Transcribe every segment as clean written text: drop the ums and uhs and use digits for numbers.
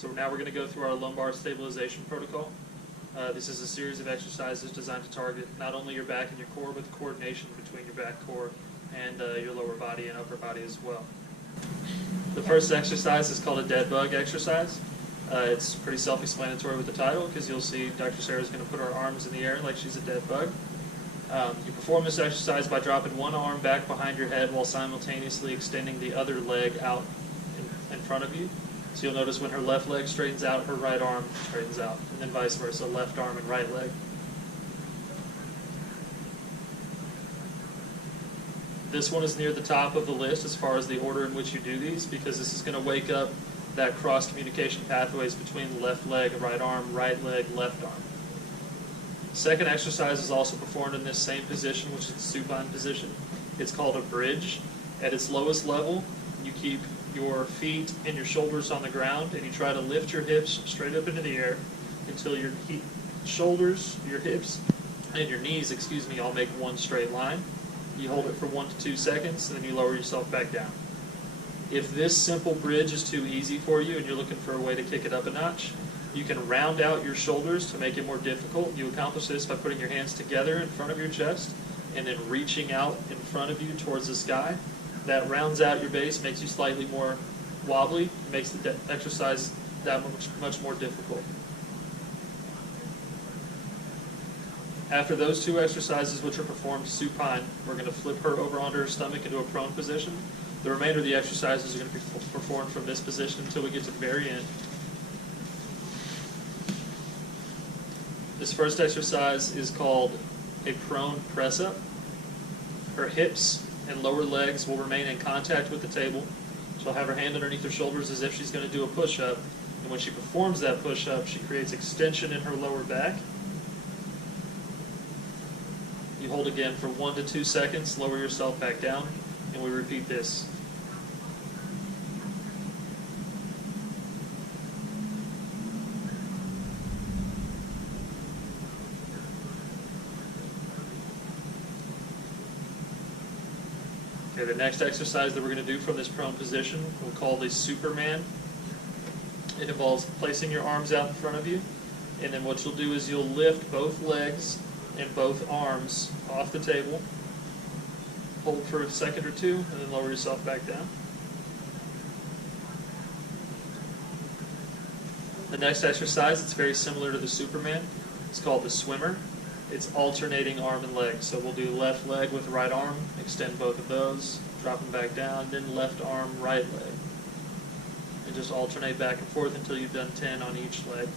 So now we're going to go through our lumbar stabilization protocol. This is a series of exercises designed to target not only your back and your core, but the coordination between your back core and your lower body and upper body as well. The first exercise is called a dead bug exercise. It's pretty self-explanatory with the title because you'll see Dr. Sarah's going to put her arms in the air like she's a dead bug. You perform this exercise by dropping one arm back behind your head while simultaneously extending the other leg out in front of you. So you'll notice when her left leg straightens out, her right arm straightens out, and then vice versa, left arm and right leg. This one is near the top of the list as far as the order in which you do these, because this is going to wake up that cross-communication pathways between the left leg, right arm, right leg, left arm. Second exercise is also performed in this same position, which is the supine position. It's called a bridge. At its lowest level, you keep your feet and your shoulders on the ground, and you try to lift your hips straight up into the air until your shoulders, your hips, and your knees, all make one straight line. You hold it for 1 to 2 seconds, and then you lower yourself back down. If this simple bridge is too easy for you and you're looking for a way to kick it up a notch, you can round out your shoulders to make it more difficult. You accomplish this by putting your hands together in front of your chest and then reaching out in front of you towards the sky. That rounds out your base, makes you slightly more wobbly, makes the exercise that much more difficult. After those two exercises, which are performed supine, we're going to flip her over onto her stomach into a prone position. The remainder of the exercises are going to be performed from this position until we get to the very end. This first exercise is called a prone press-up. Her hips and lower legs will remain in contact with the table. She'll have her hand underneath her shoulders as if she's going to do a push-up. And when she performs that push-up, she creates extension in her lower back. You hold again for 1 to 2 seconds, lower yourself back down, and we repeat this. Okay, the next exercise that we're going to do from this prone position we'll call the Superman. It involves placing your arms out in front of you, and then what you'll do is you'll lift both legs and both arms off the table, hold for a second or two, and then lower yourself back down. The next exercise, it's very similar to the Superman. It's called the Swimmer. It's alternating arm and leg. So we'll do left leg with right arm, extend both of those, drop them back down, then left arm, right leg. And just alternate back and forth until you've done 10 on each leg.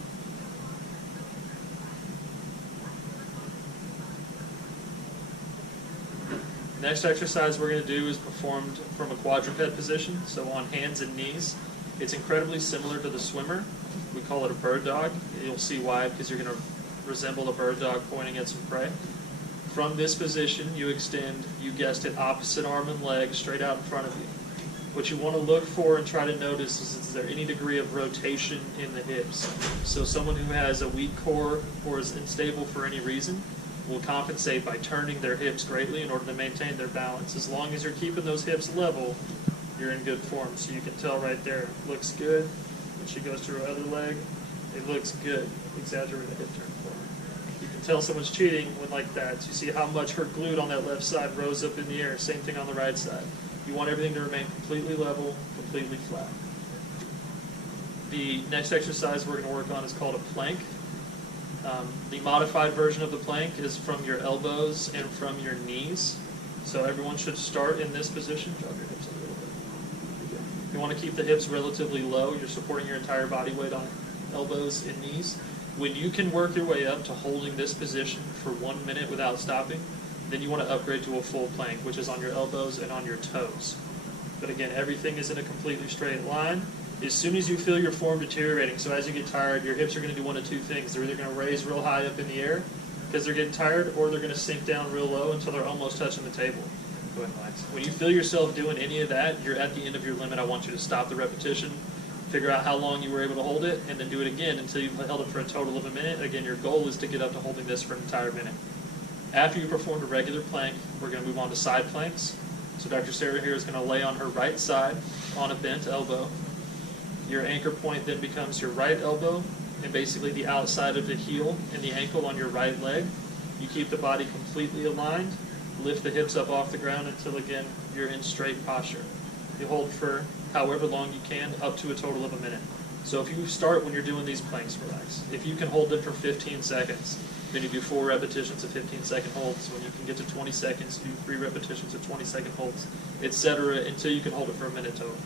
Next exercise we're going to do is performed from a quadruped position, so on hands and knees. It's incredibly similar to the Swimmer. We call it a bird dog. You'll see why, because you're going to resemble a bird dog pointing at some prey. From this position, you extend, you guessed it, opposite arm and leg straight out in front of you. What you want to look for and try to notice is there any degree of rotation in the hips. So someone who has a weak core or is unstable for any reason will compensate by turning their hips greatly in order to maintain their balance. As long as you're keeping those hips level, you're in good form. So you can tell right there, looks good. When she goes to her other leg, it looks good. Exaggerate the hip turn for her. You can tell someone's cheating when like that. So you see how much her glute on that left side rose up in the air. Same thing on the right side. You want everything to remain completely level, completely flat. The next exercise we're going to work on is called a plank. The modified version of the plank is from your elbows and from your knees. So everyone should start in this position. Drop your hips a little bit. You want to keep the hips relatively low. You're supporting your entire body weight on elbows and knees. When you can work your way up to holding this position for 1 minute without stopping, then you want to upgrade to a full plank, which is on your elbows and on your toes. But again, everything is in a completely straight line. As soon as you feel your form deteriorating, so as you get tired, your hips are going to do one of two things. They're either going to raise real high up in the air because they're getting tired, or they're going to sink down real low until they're almost touching the table. Go ahead and relax. When you feel yourself doing any of that, you're at the end of your limit. I want you to stop the repetition, figure out how long you were able to hold it, and then do it again until you've held it for a total of a minute. Again, your goal is to get up to holding this for an entire minute. After you performed a regular plank, we're going to move on to side planks. So Dr. Sarah here is going to lay on her right side on a bent elbow. Your anchor point then becomes your right elbow and basically the outside of the heel and the ankle on your right leg. You keep the body completely aligned, lift the hips up off the ground until, again, you're in straight posture. You hold for however long you can, up to a total of a minute. So if you start when you're doing these planks, relax. If you can hold them for 15 seconds, then you do 4 repetitions of 15-second holds. When you can get to 20 seconds, do 3 repetitions of 20-second holds, etc., until you can hold it for a minute total.